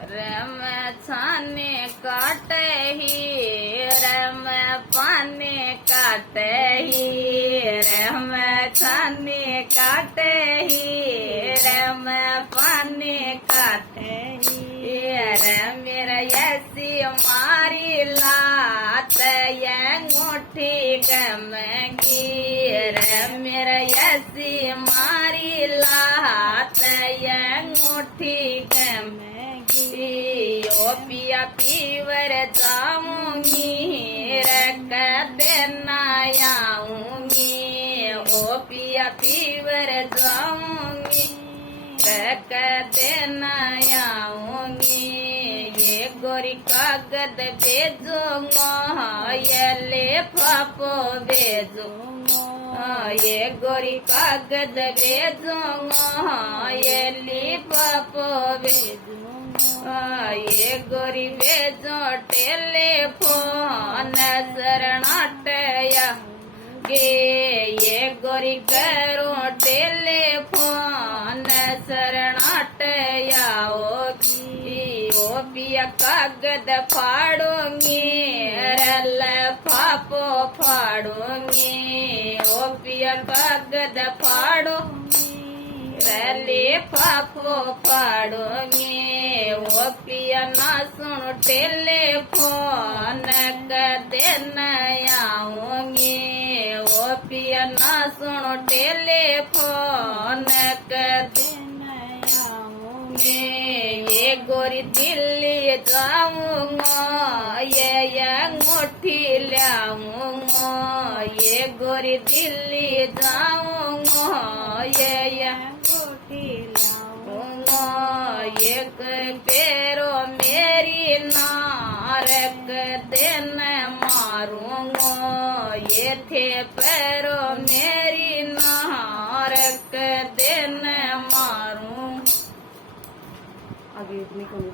रम छाने काटे ही रम पाने काटे ही रम छाने काटे ही रम पाने काटे ही रम मेरा ऐसी मारी लात अंगूठी गमगी रम मेरा ऐसी मारी लात अंगूठी गमगी ओ पिया पीवर जाऊंगी रख देना आऊंगी ओ पिया पीवर जाऊंगी रख देना आऊंगी ये गोरी कागद भेजूंगा ये लिफाफो भेजूंगा ये गोरी कागद भेजूंगा ये लिफाफो भेजूंगा ये गोरी भेजो टेलीफोन शरणाटया गे ये गोरी करो टेलीफोन शरणाटया ओ पिया कागद फाड़ूंगी रल फापो फाड़ूंगी ओ पिया कागद फाड़ूंगी रले फापो फाड़ूंगी ओ पिया ना सुन टेलीफोन कदे न आऊंगी ओ पिया ना सुन टेलीफोन कदे न आऊंगी ये गोरी दिल्ली जाऊंगा ये अंगूठी लाऊंगा ये गोरी दिल्ली जाऊंगा ये अंगूठी लाऊंगा एक पेरो मेरी नारक दिन मारूंगा ये थे पैरो मेरी नारक दिन मारूंगा आगे इतनी कमी